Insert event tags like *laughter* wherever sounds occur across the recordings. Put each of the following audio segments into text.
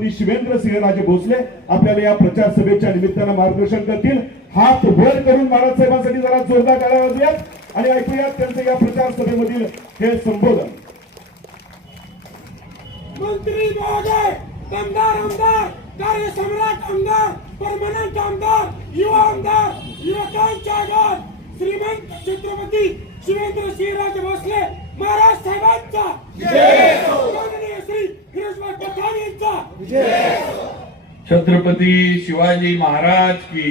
छत्रपती शिवेंद्र सिंहराजे भोसले आपल्याला या प्रचार सभेच्या निमित्तानं मार्गदर्शन करतील. हात वर करून महाराज साहेबांसाठी जरा जोरदार टाळ्या वाजूयात आणि ऐकूयात त्यांचं या प्रचार सभेमधील हे संबोधन. मंत्री महोदय आमदार आमदार कार्य सम्राट आमदार परमनंट आमदार युवा आमदार युवकांचा आगार श्रीमंत छत्रपती शिवेंद्र सिंहराजे भोसले महाराज साहेबांचा. श्री पठाण यांचा छत्रपती शिवाजी महाराज की.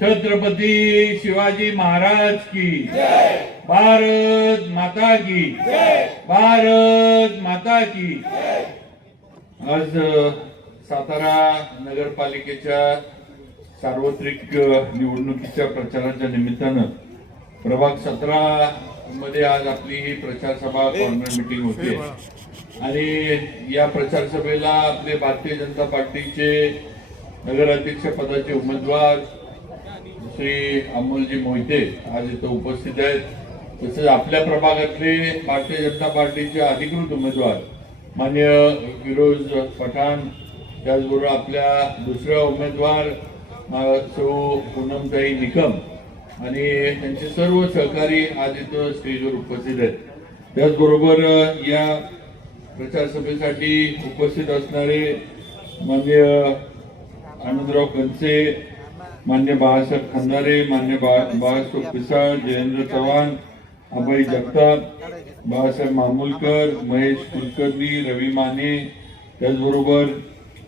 छत्रपती शिवाजी महाराज की. भारत माता की. भारत माता की. आज सातारा नगरपालिकेच्या सार्वत्रिक निवडणुकीच्या प्रचाराच्या निमित्तानं प्रभाग सतरा मध्ये आज आपली ही प्रचार सभा कॉर्नर मिटिंग होते आणि या प्रचार सभेला आपले भारतीय जनता पार्टीचे नगराध्यक्ष पदाचे उमेदवार श्री अमोलजी मोहिते आज इथं उपस्थित आहेत. तसेच आपल्या प्रभागातले भारतीय जनता पार्टीचे अधिकृत उमेदवार मान्य फिरोज पठाण त्याचबरोबर आपल्या दुसऱ्या उमेदवार सौ पूनमताई निकम आणि त्यांचे सर्व सहकारी आज इथं स्टेजवर उपस्थित आहेत. त्याचबरोबर या प्रचार सभेसाठी उपस्थित असणारे मान्य आनंदराव कंचे मान्य बाळासाहेब खंदारे मान्य बा- बाळासाहेब पिसाळ जयेंद्र चव्हाण अभय जगताप बाळासाहेब मामुलकर महेश कुलकर्णी रवी माने त्याचबरोबर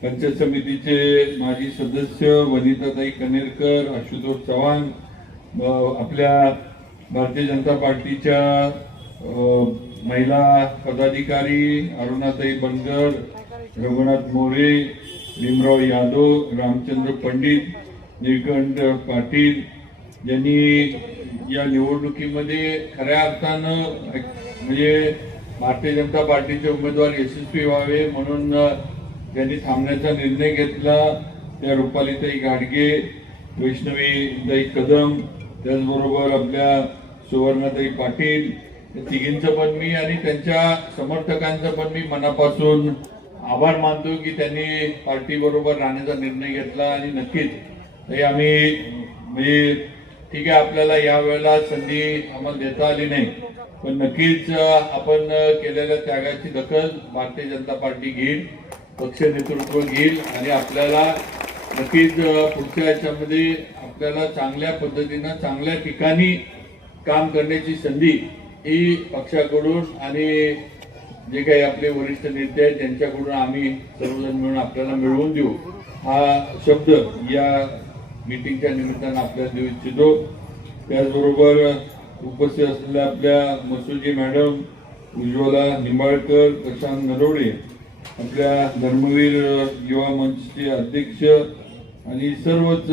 पंचायत समितीचे माजी सदस्य वनिताताई कनेरकर आशुतोष चव्हाण आपल्या भारतीय जनता पार्टीच्या महिला पदाधिकारी अरुणाताई बनगर रघुनाथ मोरे भीमराव यादव रामचंद्र पंडित निळकंठ पाटील यांनी या निवडणुकीमध्ये खऱ्या अर्थानं म्हणजे भारतीय जनता पार्टीचे उमेदवार यशस्वी व्हावे म्हणून त्यांनी थांबण्याचा निर्णय घेतला. त्या रुपालीताई गाडगे वैष्णवीताई कदम त्याचबरोबर आपल्या सुवर्णताई पाटील तिघींचं पण मी आणि त्यांच्या समर्थकांचं पण मी मनापासून आभार मानतो की त्यांनी पार्टीबरोबर राहण्याचा निर्णय घेतला आणि नक्कीच हे आम्ही म्हणजे ठीक आहे आपल्याला या वेळेला संधी आम्हाला देता आली नाही पण नक्कीच आपण केलेल्या त्यागाची दखल भारतीय जनता पार्टी घेईल पक्ष नेतृत्व घेईल आणि आपल्याला नक्कीच पुढच्या याच्यामध्ये आपल्याला चांगल्या पद्धतीनं चांगल्या ठिकाणी काम करण्याची संधी ही पक्षाकडून आणि जे काही आपले वरिष्ठ नेते आहेत त्यांच्याकडून आम्ही सर्वजण मिळून आपल्याला मिळवून देऊ. हा शब्द या मीटिंगच्या निमित्तानं आपल्याला देऊ इच्छितो. त्याचबरोबर उपस्थित असलेल्या आपल्या मसूजी मॅडम उज्ज्वला निंबाळकर प्रशांत नरोडे आपल्या धर्मवीर युवा मंचचे अध्यक्ष आणि सर्वच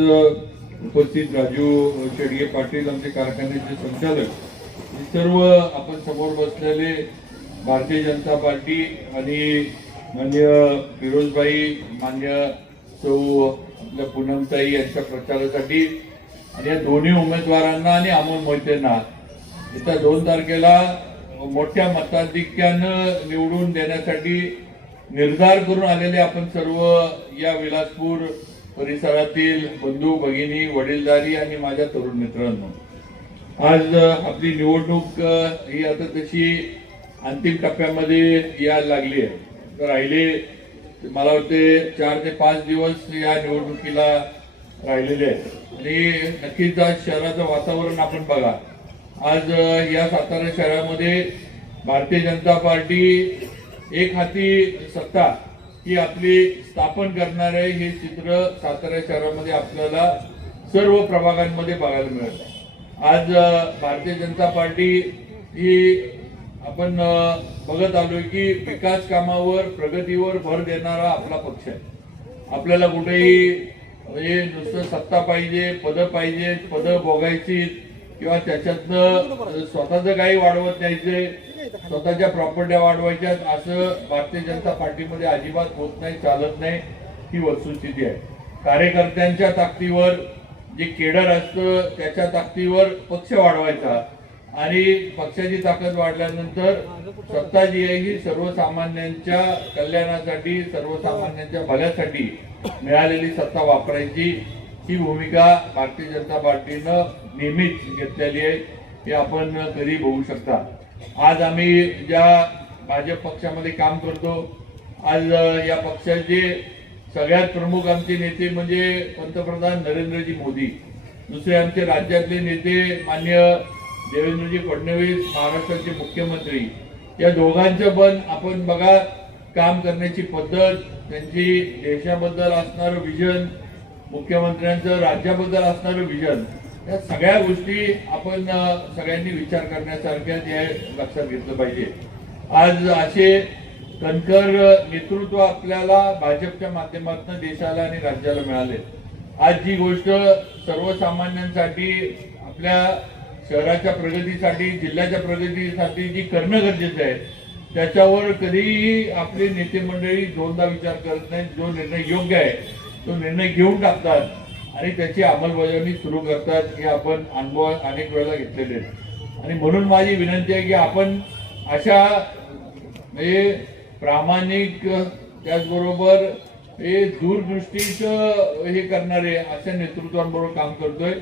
उपस्थित राजू शेडगे पाटील आमचे कारखान्याचे संचालक सर्व आपण समोर बसलेले भारतीय जनता पार्टी आणि मान्य फिरोजबाई मान्य सौ आपल्या पूनमताई यांच्या प्रचारासाठी आणि या दोन्ही उमेदवारांना आणि अमोल मोहितेंना. येत्या दोन तारखेला मोठ्या मताधिक्यानं निवडून देण्यासाठी निर्धार करून आलेले आपण सर्व या विलासपूर परिसरातील बंधू भगिनी वडीलधारी आणि माझ्या तरुण मित्रांनो आज आपली निवडणूक ही आता तशी अंतिम टप्प्यामध्ये यायला लागली आहे. राहिले मला वाटते चार ते पाच दिवस या निवडणुकीला राहिलेले आहेत. आणि नक्कीच आज शहराचं वातावरण आपण बघा. आज या सातारा शहरामध्ये भारतीय जनता पार्टी एक हाती सत्ता ही आपली स्थापन करणारे हे चित्र सातारा शहरामध्ये आपल्याला सर्व प्रभागांमध्ये बघायला मिळत आहे. आज भारतीय जनता पार्टी ही आपण बघत आलोय की विकास कामावर प्रगतीवर भर देणारा आपला पक्ष आहे. आपल्याला कुठेही म्हणजे नुसतं सत्ता पाहिजे पद पाहिजे पद भोगायची किंवा त्याच्यातनं स्वतःचं काही वाढवत न्यायचंय स्वतःच्या प्रॉपर्ट्या वाढवायच्या असं भारतीय जनता पार्टीमध्ये अजिबात होत नाही चालत नाही. ही वस्तुस्थिती आहे. कार्यकर्त्यांच्या ताकदीवर जे केडर असतं त्याच्या ताकदीवर पक्ष वाढवायचा. आणि पक्षाची ताकद वाढल्यानंतर सत्ता जी आहे ही सर्वसामान्यांच्या कल्याणासाठी सर्वसामान्यांच्या भल्यासाठी मिळालेली सत्ता वापरायची ही भूमिका भारतीय जनता पार्टीनं नेहमीच घेतलेली आहे. हे आपण कधी बघू शकता. आज आम्ही ज्या भाजप पक्षामध्ये काम करतो आज या पक्षाचे सगळ्यात प्रमुख आमचे नेते म्हणजे पंतप्रधान नरेंद्रजी मोदी. दुसरे आमचे राज्यातले नेते मान्य देवेंद्रजी फडणवीस महाराष्ट्राचे मुख्यमंत्री. या दोघांचं पण आपण बघा काम करण्याची पद्धत त्यांची देशाबद्दल असणारं विजन मुख्यमंत्र्यांचं राज्याबद्दल असणारं विजन या सगळ्या गोष्टी आपण सगळ्यांनी विचार करण्यासारख्या जे लक्षात घेतलं पाहिजे. आज असे कणकर नेतृत्व आपल्याला भाजपच्या माध्यमातून देशाला आणि राज्याला मिळाले. आज जी गोष्ट सर्वसामान्यांसाठी आपल्या शहराच्या प्रगतीसाठी जिल्ह्याच्या प्रगतीसाठी जी करणं गरजेचं आहे त्याच्यावर कधीही आपली नेते मंडळी दोनदा विचार करत नाहीत. जो निर्णय योग्य आहे तो निर्णय घेऊन टाकतात. आणि त्याची अंमलबजावणी सुरू करतात हे आपण अनुभव अनेक वेळेला घेतलेले आहेत. आणि म्हणून माझी विनंती आहे की आपण अशा म्हणजे प्रामाणिक त्याचबरोबर हे दूरदृष्टीचं हे करणारे अशा नेतृत्वांबरोबर काम करतोय.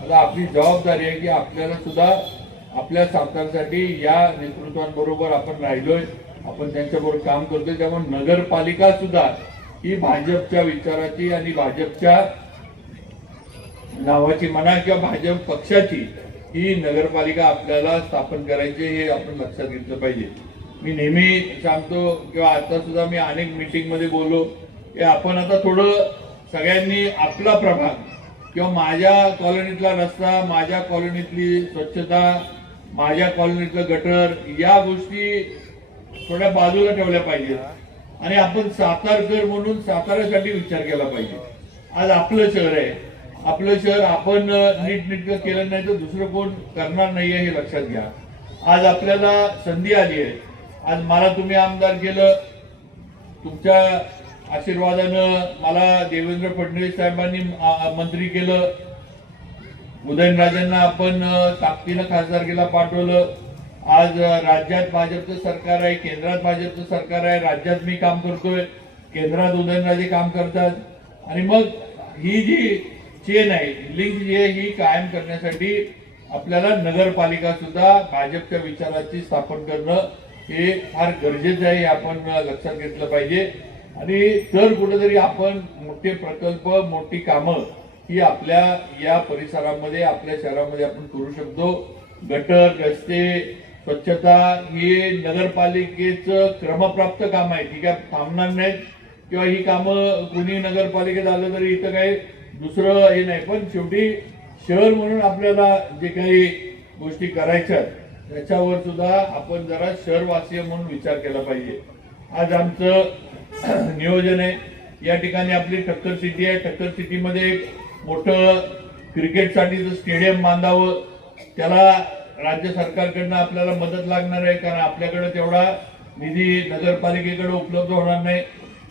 आता आपली जबाबदारी आहे की आपल्याला सुद्धा आपल्या सातारसाठी या नेतृत्वांबरोबर आपण राहिलोय आपण त्यांच्याबरोबर काम करतोय. त्यामुळे नगरपालिका सुद्धा ही भाजपच्या विचाराची आणि भाजपच्या नावाची म्हणा किंवा भाजप पक्षाची ही नगरपालिका आपल्याला स्थापन करायची हे आपण लक्षात घेतलं पाहिजे. मी नेहमी सांगतो किंवा आता सुद्धा मी अनेक मीटिंगमध्ये बोललो की आपण आता थोडं सगळ्यांनी आपला प्रभाग किंवा माझ्या कॉलनीतला रस्ता माझ्या कॉलनीतली स्वच्छता माझ्या कॉलनीतलं गटर या गोष्टी थोड्या बाजूला ठेवल्या पाहिजेत. आणि आपण सातारकर म्हणून साताऱ्यासाठी विचार केला पाहिजे. आज आपलं शहर आहे. आपलं शहर आपण नीटनेटकं केलं नाही तर दुसरं कोण करणार नाहीये हे लक्षात घ्या. आज आपल्याला संधी आली आहे. आज मला तुम्ही आमदार केलं. तुमच्या आशीर्वादानं मला देवेंद्र फडणवीस साहेबांनी मंत्री केलं. उदयनराजांना आपण अ, ताकदीनं खासदारकीला पाठवलं. आज राज्यात भाजपचं सरकार आहे केंद्रात भाजपचं सरकार आहे. राज्यात मी काम करतोय. केंद्रात उदयनराजे काम करतात. आणि मग ही जी चेन आहे लिंक जी आहे ही कायम करण्यासाठी आपल्याला नगरपालिका सुद्धा भाजपच्या विचाराची स्थापन करणं हे फार गरजेचं आहे हे आपण लक्षात घेतलं पाहिजे. आणि तर कुठेतरी आपण मोठे प्रकल्प मोठी कामं ही आपल्या या परिसरामध्ये आपल्या शहरामध्ये आपण करू शकतो. गटर रस्ते स्वच्छता हे नगरपालिकेचं क्रमप्राप्त काम आहे. ठीक आहे थांबणार नाहीत. किंवा ही कामं कुणी नगरपालिकेत आलं तरी इथं काही दुसरं हे नाही पण शेवटी शहर म्हणून आपल्याला जे काही गोष्टी करायच्या त्याच्यावर सुद्धा आपण जरा शहरवासीय म्हणून विचार केला पाहिजे. आज आमचं *clears throat* नियोजन आहे. या ठिकाणी आपली टक्कर सिटी आहे. टक्कर सिटीमध्ये एक मोठं क्रिकेटसाठीचं स्टेडियम बांधावं त्याला राज्य सरकारकडनं आपल्याला मदत लागणार आहे कारण आपल्याकडे तेवढा निधी नगरपालिकेकडे उपलब्ध होणार नाही.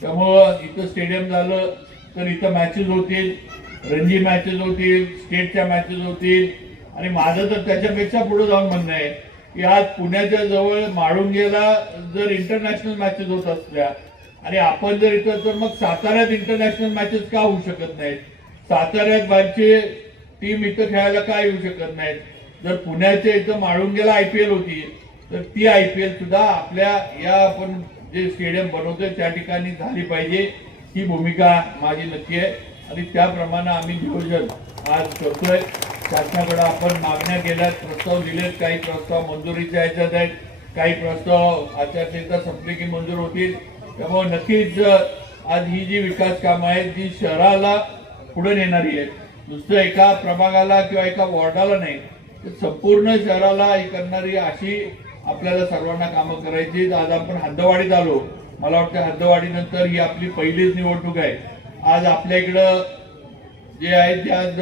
त्यामुळं इथं स्टेडियम झालं तर इथं मॅचेस होतील. रणजी मॅचेस होतील स्टेटच्या मॅचेस होतील. आणि माझं तर त्याच्यापेक्षा पुढे जाऊन म्हणणं आहे की आज पुण्याच्या जवळ माळुंगेला जर इंटरनॅशनल मॅचेस होत असल्या आणि आपण जर इथं तर मग साताऱ्यात इंटरनॅशनल मॅचेस का होऊ शकत नाहीत? साताऱ्यात बाहेरचे टीम इथं खेळायला का येऊ शकत नाहीत? जर पुण्याच्या इथं माळुंगेला आय पी एल होती तर ती आय पी एल सुद्धा आपल्या या आपण जे स्टेडियम बनवतोय त्या ठिकाणी झाली पाहिजे. ही भूमिका माझी नक्की आहे. आणि त्याप्रमाणे आम्ही नियोजन आज करतोय. शासनाकडे आपण मागण्या केल्यात प्रस्ताव दिलेत. काही प्रस्ताव मंजुरीच्या ह्याच्यात आहेत. काही प्रस्ताव आचारसंहिता संपली की मंजूर होतील. त्यामुळे नक्कीच आज ही जी विकास कामं आहेत जी शहराला पुढे नेणारी आहेत नुसतं एका प्रभागाला किंवा एका वॉर्डाला नाही तर संपूर्ण शहराला हे करणारी अशी आपल्याला सर्वांना कामं करायची आज आपण हद्दवाडीत आलो. मला वाटतं हद्दवाडीनंतर ही आपली पहिलीच निवडणूक आहे. आज आपल्या इकडं जे आहेत त्या आज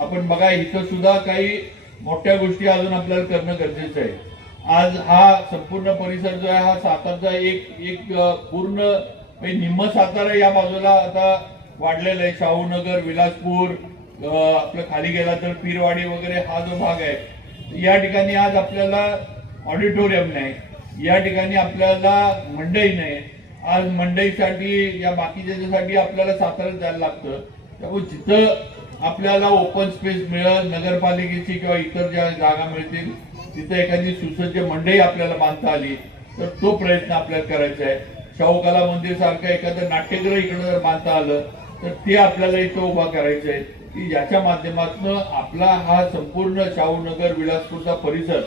आपण बघा इथं सुद्धा काही मोठ्या गोष्टी अजून आपल्याला करणं गरजेचं आहे. आज हा संपूर्ण परिसर जो आहे हा सातारचा एक एक पूर्ण म्हणजे निम्म सातारा या बाजूला आता वाढलेला आहे. शाहूनगर विलासपूर आपलं खाली गेला तर पीरवाडी वगैरे हा जो भाग आहे या ठिकाणी आज आपल्याला ऑडिटोरियम नाही. या ठिकाणी आपल्याला मंडई नाही. आज मंडईसाठी या बाकीच्यासाठी आपल्याला साताऱ्यात जायला लागतं. त्यामुळे जिथं आपल्याला ओपन स्पेस मिळेल नगरपालिकेची किंवा इतर ज्या जागा मिळतील तिथं एखादी सुसज्ज मंडई आपल्याला बांधता आली तर तो प्रयत्न आपल्याला करायचा आहे. शाहू कला मंदिर सारखं एखादं नाट्यगृह इकडं जर बांधता आलं तर ते आपल्याला इथं उभा करायचं आहे. की याच्या माध्यमातून आपला हा संपूर्ण शाहूनगर विलासपूरचा परिसर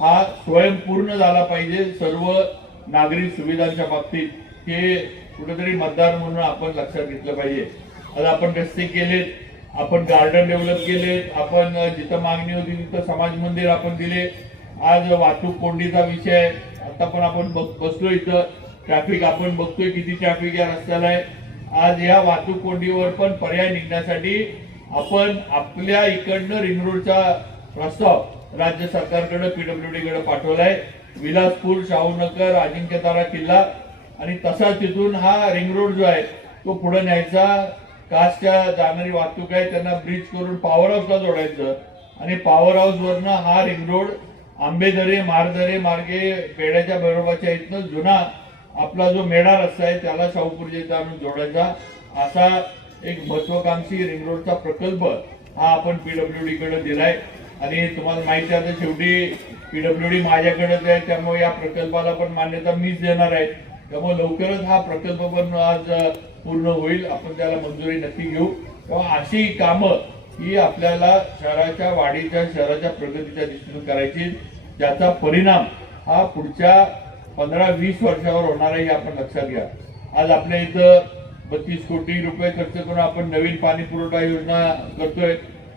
हा स्वयंपूर्ण झाला पाहिजे सर्व नागरिक सुविधांच्या बाबतीत. हे कुठेतरी मतदार म्हणून आपण लक्षात घेतलं पाहिजे. आज आपण रस्ते केलेत आपण गार्डन डेव्हलप केलेत आपण जिथं मागणी होती तिथं समाज मंदिर आपण दिले. आज वाहतूक कोंडीचा विषय आहे. आता पण आपण बघ- बसलोय इथं. ट्रॅफिक आपण बघतोय किती ट्रॅफिक या रस्त्याला आहे. आज या वाहतूक कोंडीवर पण पर्याय निघण्यासाठी आपण आपल्या इकडनं रिंग रोडचा प्रस्ताव राज्य सरकारकडे पीडब्ल्यूडी कडे पाठवलाय. विलासपूर शाहूनगर अजिंक्यतारा किल्ला आणि तसा तिथून हा रिंग रोड जो आहे तो पुढे न्यायचा. कासच्या जाणारी वाहतूक आहे त्यांना ब्रिज करून पॉवर हाऊसला जोडायचं. आणि पॉवर हाऊसवरनं हा रिंग रोड आंबेदरे मारदरे मार्गे पेड्याच्या बरोबरच्या इथनं जुना आपला जो मेढा रस्ता आहे त्याला शाहूपूरच्या इथं आणून जोडायचा. असा एक महत्वाकांक्षी रिंग रोडचा प्रकल्प हा आपण पीडब्ल्यू डीकडे दिलाय. आणि तुम्हाला माहिती आहे आता शेवटी पीडब्ल्यूडी माझ्याकडेच आहे त्यामुळे या प्रकल्पाला पण मान्यता मीच देणार आहे. त्यामुळे लवकरच हा प्रकल्प पण आज पूर्ण होईल. आपण त्याला मंजुरी नक्की घेऊ. तेव्हा अशी कामं ही आपल्याला शहराच्या वाढीच्या शहराच्या प्रगतीच्या दिशेने करायची ज्याचा परिणाम हा पुढच्या पंधरा वीस वर्षावर होणार आहे हे आपण लक्षात घ्या. आज आपल्या इथं बत्तीस कोटी रुपये खर्च करून आपण नवीन पाणी पुरवठा योजना करतोय.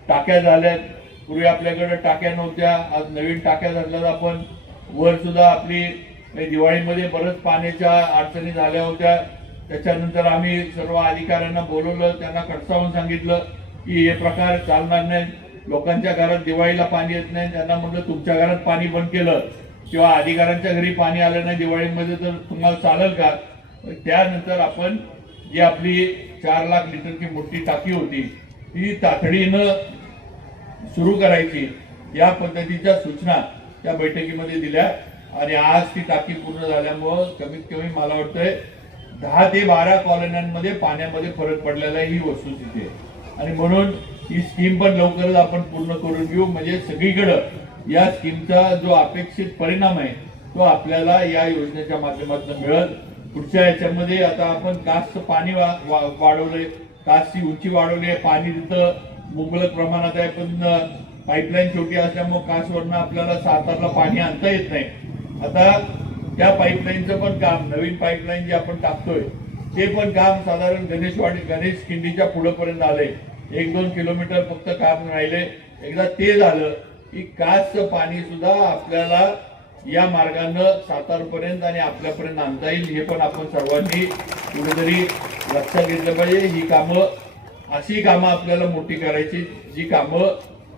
टाक्या झाल्यात. पूर्वी आपल्याकडे टाक्या नव्हत्या. आज नवीन टाक्या झाल्यात आपण. वर सुद्धा आपली दिवाळीमध्ये बरंच पाण्याच्या अडचणी झाल्या होत्या. त्याच्यानंतर आम्ही सर्व अधिकाऱ्यांना बोलवलं त्यांना कटसावून सांगितलं की हे प्रकार चालणार नाही लोकांच्या घरात दिवाळीला पाणी येत नाही. त्यांना म्हटलं तुमच्या घरात पाणी बंद केलं किंवा अधिकाऱ्यांच्या घरी पाणी आलं नाही दिवाळीमध्ये तर तुम्हाला चालेल का? त्यानंतर आपण जी आपली चार लाख लिटरची मोठी टाकी होती ती तातडीनं सुरू करायची. या पद्धतीच्या सूचना त्या बैठकीमध्ये दिल्या. आणि आज ती टाकी पूर्ण झाल्यामुळं कमीत कमी मला वाटतंय दहा ते बारा कॉलन्यांमध्ये पाण्यामध्ये फरक पडलेला आहे ही वस्तुस्थिती आहे आणि म्हणून ही स्कीम पण लवकरच आपण पूर्ण करून घेऊ. म्हणजे सगळीकडं या स्कीमचा जो अपेक्षित परिणाम आहे तो आपल्याला या योजनेच्या माध्यमातून मिळत पुढच्या याच्यामध्ये आता आपण कासचं पाणी वा- वाढवलंय. कासची उंची वाढवली आहे. पाणी तिथं मुबलक प्रमाणात आहे. पण पाईपलाईन छोटी असल्यामुळे कासवरनं आपल्याला सातारला पाणी आणता येत नाही. आता त्या पाईपलाईनचं पण काम नवीन पाईपलाईन जे आपण टाकतोय ते पण काम साधारण गणेशवाडी गणेश खिंडीच्या पुढंपर्यंत आलंय. एक दोन किलोमीटर फक्त काम राहिले. एकदा ते झालं की काचचं पाणी सुद्धा आपल्याला या मार्गानं सातारपर्यंत आणि आपल्यापर्यंत आणता येईल हे पण आपण सर्वांनी कुठेतरी लक्षात घेतलं पाहिजे. ही कामं अशी कामं आपल्याला मोठी करायची जी कामं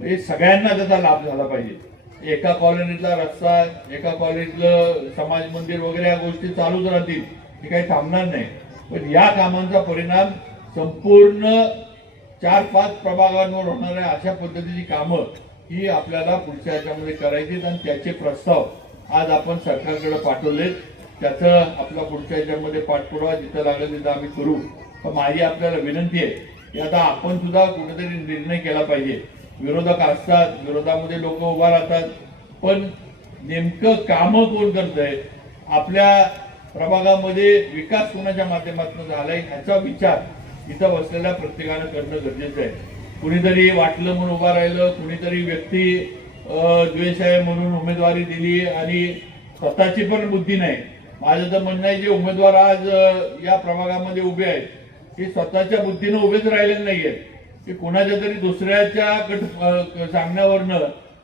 हे सगळ्यांना त्याचा लाभ झाला पाहिजे. एका कॉलनीतला रस्ता एका कॉलनीतलं समाज मंदिर वगैरे या गोष्टी चालूच राहतील. हे काही थांबणार नाही. पण या कामांचा परिणाम संपूर्ण चार पाच प्रभागांवर होणाऱ्या अशा पद्धतीची कामं ही आपल्याला पुढच्या याच्यामध्ये करायची आणि त्याचे प्रस्ताव आज आपण सरकारकडे पाठवले त्याचं आपला पुढच्या याच्यामध्ये पाठपुरावा जिथं लागेल तिथं आम्ही करू. पण माझी आपल्याला विनंती आहे की आता आपण सुद्धा कुठेतरी निर्णय केला पाहिजे. विरोधक असतात विरोधामध्ये लोक उभा राहतात. पण नेमकं कामं कोण करतंय? आपल्या प्रभागामध्ये विकास कोणाच्या माध्यमातून झालाय ह्याचा विचार इथं बसलेल्या प्रत्येकानं करणं गरजेचं आहे. कुणीतरी वाटलं म्हणून उभा राहिलं कुणीतरी व्यक्ती द्वेष आहे म्हणून उमेदवारी दिली आणि स्वतःची पण बुद्धी नाही. माझं तर म्हणणं आहे जे उमेदवार आज या प्रभागामध्ये उभे आहेत ते स्वतःच्या बुद्धीनं उभेच राहिलेले नाहीयेत. की कोणाच्या तरी दुसऱ्याच्या कट सांगण्यावरनं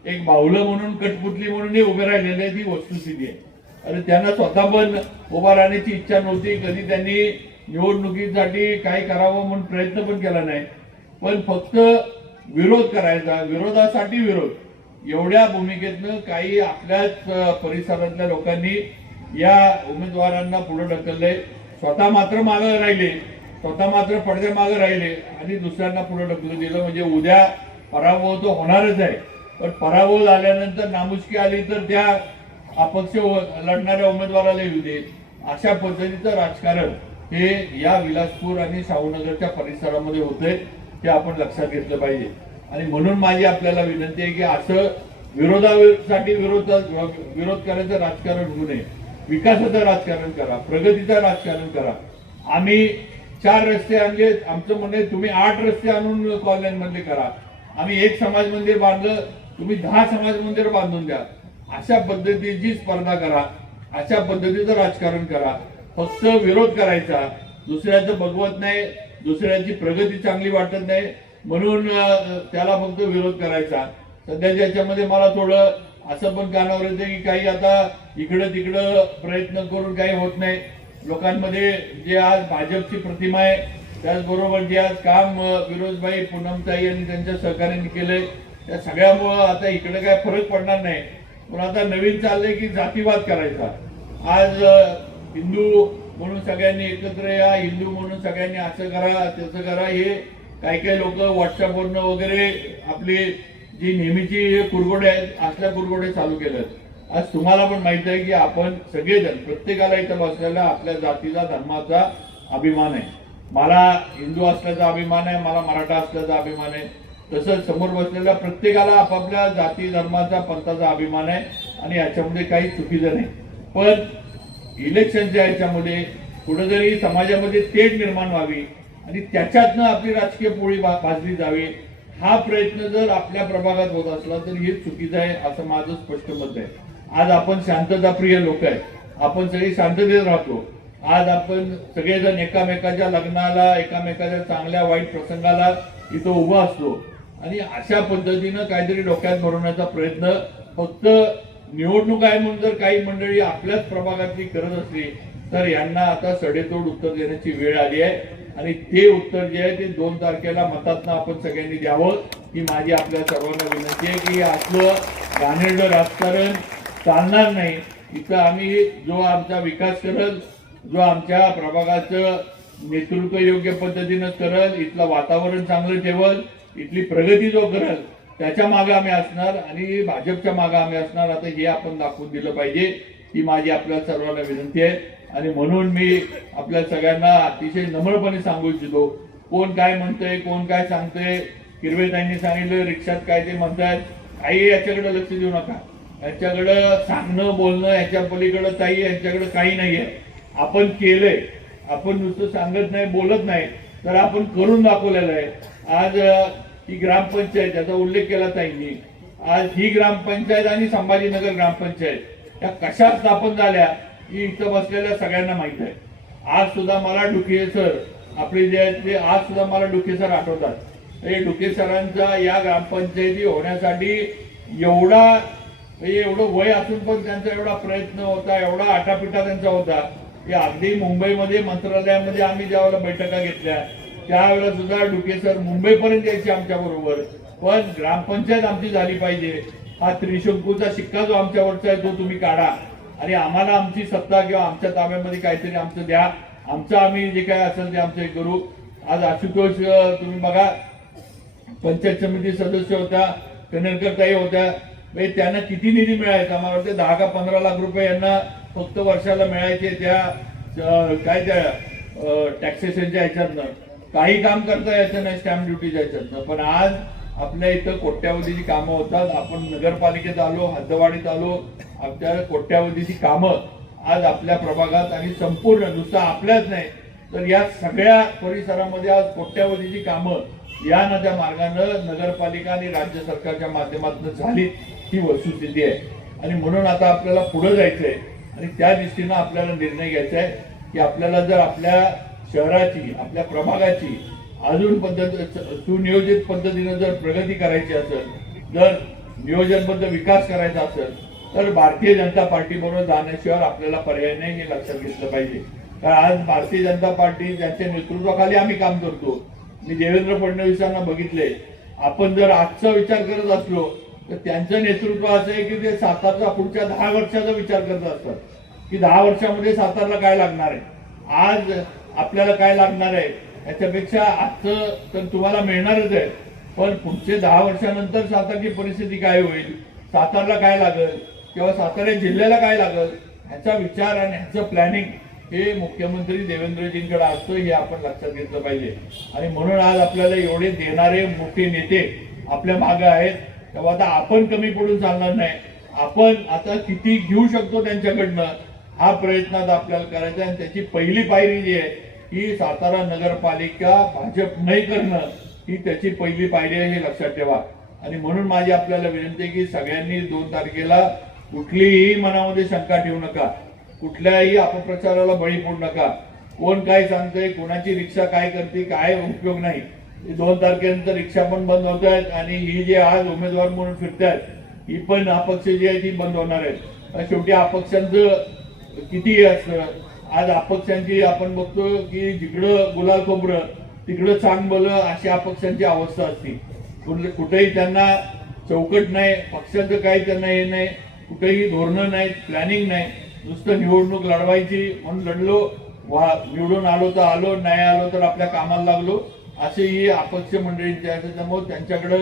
एक बाहुलं म्हणून कटपुतली म्हणून हे उभे राहिलेले ती वस्तुस्थिती आहे. आणि त्यांना स्वतः पण उभा राहण्याची इच्छा नव्हती कधी त्यांनी निवडणुकीसाठी काय करावं म्हणून प्रयत्न पण केला नाही. पण फक्त विरोध करायचा विरोधासाठी विरोध. एवढ्या भूमिकेतनं काही आपल्याच परिसरातल्या लोकांनी या उमेदवारांना पुढे ढकलले स्वतः मात्र मागे राहिले. स्वतः मात्र पडद्यामागे राहिले आणि दुसऱ्यांना पुढे ढकलून दिलं. म्हणजे उद्या पराभव तो होणारच आहे. पण पराभव झाल्यानंतर नामुष्की आली तर त्या अपक्ष लढणाऱ्या उमेदवाराला येऊ दे अशा पद्धतीचं राजकारण हे या विलासपूर आणि शाहूनगरच्या परिसरामध्ये होतंय ते आपण लक्षात घेतलं पाहिजे. आणि म्हणून माझी आपल्याला विनंती आहे की असं विरोधासाठी विरोध विरोध करायचं राजकारण होऊ नये. विकासाचं राजकारण करा प्रगतीचं राजकारण करा. आम्ही चार रस्ते आणले. आमचं म्हणणं आहे, तुम्ही आठ रस्ते आणून कॉलनीमधले करा. आम्ही एक समाज मंदिर बांधलं तुम्ही दहा समाज मंदिर बांधून द्या. अशा पद्धतीची स्पर्धा करा. अशा पद्धतीचं राजकारण करा. फक्त विरोध करायचा. दुसऱ्याचं बघवत नाही. दुसऱ्याची प्रगती चांगली वाटत नाही. म्हणून त्याला फक्त विरोध करायचा. सध्याच्या याच्यामध्ये मला थोडं असं पण कानावर येतं की काही आता इकडं तिकडं प्रयत्न करून काही होत नाही. लोकांमध्ये जे आज भाजपची प्रतिमा आहे त्याचबरोबर जे आज काम विरोजभाई पूनमताई आणि त्यांच्या सहकार्याने केलंय त्या सगळ्यामुळं आता इकडे काय फरक पडणार नाही. पण आता नवीन चाललंय की जातीवाद करायचा. आज हिंदू म्हणून सगळ्यांनी एकत्र या हिंदू म्हणून सगळ्यांनी असं करा तसं करा हे काही काही लोक व्हॉट्सअपवरनं वगैरे आपली जी नेहमीची कुरगोडे आहेत असल्या कुरगोडे चालू केलं आज तुम्हाला पण माहीत आहे की आपण सगळेजण प्रत्येकाला इथं बसलेला आपल्या जातीचा धर्माचा अभिमान आहे. मला हिंदू असल्याचा अभिमान आहे मला मराठा असल्याचा अभिमान आहे. तसंच समोर बसलेल्या प्रत्येकाला आपापल्या जाती धर्माचा पंथाचा अभिमान आहे आणि याच्यामध्ये काही चुकीचं नाही. पण इलेक्शनच्या याच्यामध्ये कुठेतरी समाजामध्ये तेढ निर्माण व्हावी आणि त्याच्यातनं आपली राजकीय पोळी भाजली जावी हा प्रयत्न जर आपल्या प्रभागात होत असला तर हे चुकीचं आहे असं माझं स्पष्ट मत आहे. आज आपण शांतताप्रिय लोक आहे आपण सगळे शांततेत राहतो. आज आपण सगळेजण एकामेकाच्या लग्नाला एकामेकाच्या चांगल्या वाईट प्रसंगाला इथं उभा असतो. आणि अशा पद्धतीनं काहीतरी डोक्यात भरवण्याचा प्रयत्न फक्त निवडणूक आहे म्हणून जर काही मंडळी आपल्याच प्रभागातली करत असली तर यांना आता सडेतोड उत्तर देण्याची वेळ आली आहे. आणि ते उत्तर जे आहे ते दोन तारखेला मतातनं आपण सगळ्यांनी द्यावं ही माझी आपल्या सर्वांना विनंती आहे की असलं घाणेरडं राजकारण चालणार नाही. इथं आम्ही जो आमचा विकास करल जो आमच्या प्रभागाचं नेतृत्व योग्य पद्धतीनं करल इथलं वातावरण चांगलं ठेवल इथली प्रगती जो करल त्याच्यामागे आम्ही असणार आणि भाजपच्या मागे आम्ही असणार. आता हे आपण दाखवून दिलं पाहिजे ही माझी आपल्या सर्वांना विनंती आहे. आणि म्हणून मी आपल्या सगळ्यांना अतिशय नम्रपणे सांगू इच्छितो कोण काय म्हणतंय कोण काय सांगतंय किरवेताईंनी सांगितलं रिक्षात काय ते म्हणतायत काही याच्याकडे लक्ष देऊ नका. याच्याकडं सांगणं बोलणं याच्या पलीकडं ताई यांच्याकडं काही नाहीये आपण केलंय. आपण नुसतं सांगत नाही बोलत नाही. तर आपण करून दाखवलेलं आहे. आज ही ग्रामपंचायत याचा उल्लेख केला ताईंनी. आज ही ग्रामपंचायत आणि संभाजीनगर ग्रामपंचायत या कशा स्थापन झाल्या ही इथं बसलेल्या सगळ्यांना माहीत आहे. आज सुद्धा मला डुके सर आपले जे आहेत ते आज सुद्धा मला डुके सर आठवतात. हे डुके सरांचा या ग्रामपंचायती होण्यासाठी एवढा म्हणजे एवढं वय असून पण त्यांचा एवढा प्रयत्न होता एवढा आटापिटा त्यांचा होता. की अगदी मुंबईमध्ये मंत्रालयामध्ये आम्ही ज्यावेळेला बैठका घेतल्या त्यावेळेला सुद्धा डुके सर मुंबईपर्यंत यायचे आमच्या बरोबर. पण ग्रामपंचायत आमची झाली पाहिजे. हा त्रिशंकूचा शिक्का जो आमच्यावरचा आहे तो तुम्ही काढा. आणि आम्हाला आमची सत्ता किंवा आमच्या ताब्यामध्ये काहीतरी आमचं द्या. आमचं आम्ही जे काय असेल ते आमचं करू. आज आशुतोष तुम्ही बघा. पंचायत समिती सदस्य होत्या कनेरकर ताई होत्या. म्हणजे त्यांना किती निधी मिळायचा? मला वाटतं दहा का पंधरा लाख रुपये यांना फक्त वर्षाला मिळायचे त्या काय त्या टॅक्सेशनच्या ह्याच्यातनं. काही काम करता यायचं नाही स्टॅम्प ड्युटीच्या ह्याच्यातनं. पण आज आपल्या इथं कोट्यावधीची कामं होतात. आपण नगरपालिकेत आलो हद्दवाडीत आलो आपल्या कोट्यावधीची कामं आज आपल्या प्रभागात आणि संपूर्ण नुसतं आपल्याच नाही तर या सगळ्या परिसरामध्ये आज कोट्यावधीची कामं या नद्या मार्गानं नगरपालिका आणि राज्य सरकारच्या माध्यमातून झाली ही वस्तुस्थिती आहे. आणि म्हणून आता आपल्याला पुढे जायचंय. आणि त्या दृष्टीनं आपल्याला निर्णय घ्यायचा आहे की आपल्याला जर आपल्या शहराची आपल्या प्रभागाची अजून पद्धत सुनियोजित पद्धतीनं जर प्रगती करायची असेल जर नियोजनबद्ध विकास करायचा असेल तर भारतीय जनता पार्टीबरोबर जाण्याशिवाय आपल्याला पर्याय नाही हे लक्षात घेतलं पाहिजे. कारण आज भारतीय जनता पार्टी ज्यांच्या नेतृत्वाखाली आम्ही काम करतो मी देवेंद्र फडणवीसांना बघितले आपण जर आजचा विचार करत असलो तर त्यांचं नेतृत्व असं आहे की ते सातारचा पुढच्या दहा वर्षाचा विचार करत असतात. की दहा वर्षामध्ये सातारला काय लागणार आहे? आज आपल्याला काय लागणार आहे? याच्यापेक्षा आजचं तर तुम्हाला मिळणारच आहे. पण पुढचे दहा वर्षानंतर सातारची परिस्थिती काय होईल? सातारला काय लागल? किंवा सातारा जिल्ह्याला काय लागल? ह्याचा विचार आणि ह्याचं प्लॅनिंग हे मुख्यमंत्री देवेंद्रजींकडे असतं हे आपण लक्षात घेतलं पाहिजे. आणि म्हणून आज आपल्याला एवढे देणारे मोठे नेते आपल्या मागे आहेत. तेव्हा आता आपण कमी पडून चालणार नाही. आपण आता किती घेऊ शकतो त्यांच्याकडनं हा प्रयत्न आता आपल्याला करायचा आणि त्याची पहिली पायरी जी आहे ही सातारा नगरपालिका भाजप नाही करणं ही त्याची पहिली पायरी आहे हे लक्षात ठेवा. आणि म्हणून माझी आपल्याला विनंती आहे की सगळ्यांनी दोन तारखेला कुठलीही मनामध्ये शंका ठेवू नका. कुठल्याही अपप्रचाराला बळी पडू नका. कोण काय सांगतंय कोणाची रिक्षा काय करते काय उपयोग नाही. दोन तारखेनंतर रिक्षा पण बंद होत आहेत आणि ही जे आज उमेदवार म्हणून फिरतायत ही पण अपक्ष जी आहे ती बंद होणार आहेत. शेवटी अपक्षांचं किती असतं आज अपक्षांची आपण बघतो की जिकडं गुलाल खोबरं तिकडं चांगलं अशी अपक्षांची अवस्था असते. कुठेही त्यांना चौकट नाही पक्षाचं काही त्यांना हे नाही कुठेही धोरणं नाही प्लॅनिंग नाही नुसतं निवडणूक लढवायची म्हणून लढलो वा निवडून आलो तर आलो नाही आलो तर आपल्या कामाला लागलो. असे ही अपक्ष मंडळींचे त्याच्यामुळे त्यांच्याकडे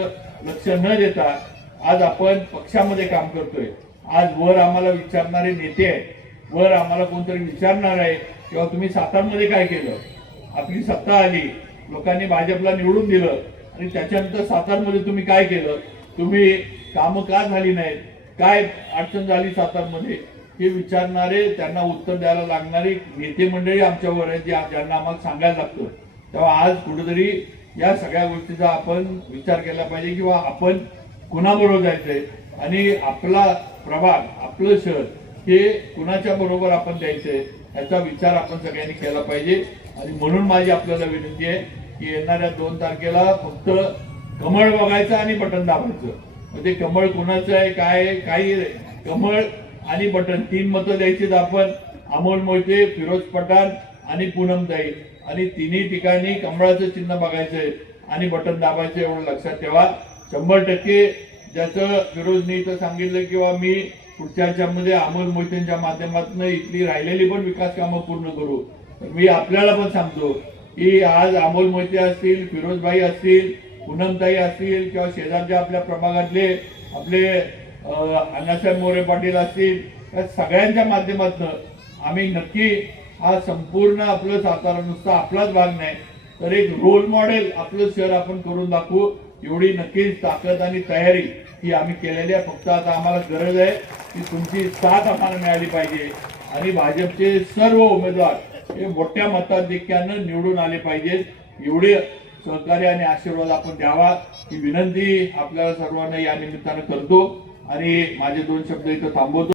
लक्ष न देता आज आपण पक्षामध्ये काम करतोय. आज वर आम्हाला विचारणारे नेते आहेत. वर आम्हाला कोणतरी विचारणार आहे किंवा तुम्ही सातारमध्ये काय केलं? आपली सत्ता आली लोकांनी भाजपला निवडून दिलं आणि त्याच्यानंतर सातारमध्ये तुम्ही काय केलं? तुम्ही कामं का झाली नाहीत? काय अडचण झाली सातारमध्ये? हे विचारणारे त्यांना उत्तर द्यायला लागणारी नेते मंडळी आमच्यावर आहेत ज्यांना आम्हाला सांगायला लागतं तेव्हा आज कुठेतरी या सगळ्या गोष्टीचा आपण विचार केला पाहिजे किंवा आपण कुणाबरोबर जायचंय? आणि आपला प्रभाग आपलं शहर हे कुणाच्या बरोबर आपण द्यायचंय? याचा विचार आपण सगळ्यांनी केला पाहिजे. आणि म्हणून माझी आपल्याला विनंती आहे की येणाऱ्या दोन तारखेला फक्त कमळ बघायचं आणि बटन दाबायचं. म्हणजे कमळ कुणाचं आहे काय आहे, काही कमळ आणि बटन तीन मतं द्यायची आपण. अमोल मोहिते फिरोज पठाण आणि पूनम जाईल आणि तिन्ही ठिकाणी कमळाचं चिन्ह बघायचंय आणि बटन दाबायचं एवढं लक्षात ठेवा. शंभर टक्के ज्याचं फिरोजने इथं सांगितलं किंवा मी पुढच्या ह्याच्यामध्ये अमोल मोहितेंच्या माध्यमातून इथली राहिलेली पण विकास कामं पूर्ण करू. तर मी आपल्याला पण सांगतो की आज अमोल मोहिते असतील फिरोजबाई असतील पूनमताई असतील किंवा शेजारच्या आपल्या प्रभागातले आपले अण्णासाहेब मोरे पाटील असतील या सगळ्यांच्या माध्यमातून आम्ही नक्की हा संपूर्ण आपलं सातारा नुसता आपलाच भाग नाही. तर एक रोल मॉडेल आपलं शहर आपण करून दाखवू. एवढी नक्कीच ताकद आणि तयारी ही आम्ही केलेली आहे. फक्त आता आम्हाला गरज आहे की तुमची साथ आम्हाला मिळाली पाहिजे. आणि भाजपचे सर्व उमेदवार हे मोठ्या मताधिक्यानं निवडून आले पाहिजेत एवढे सहकार्य आणि आशीर्वाद आपण द्यावा ही विनंती आपल्याला सर्वांना या निमित्तानं करतो. आणि माझे दोन शब्द इथं थांबवतो.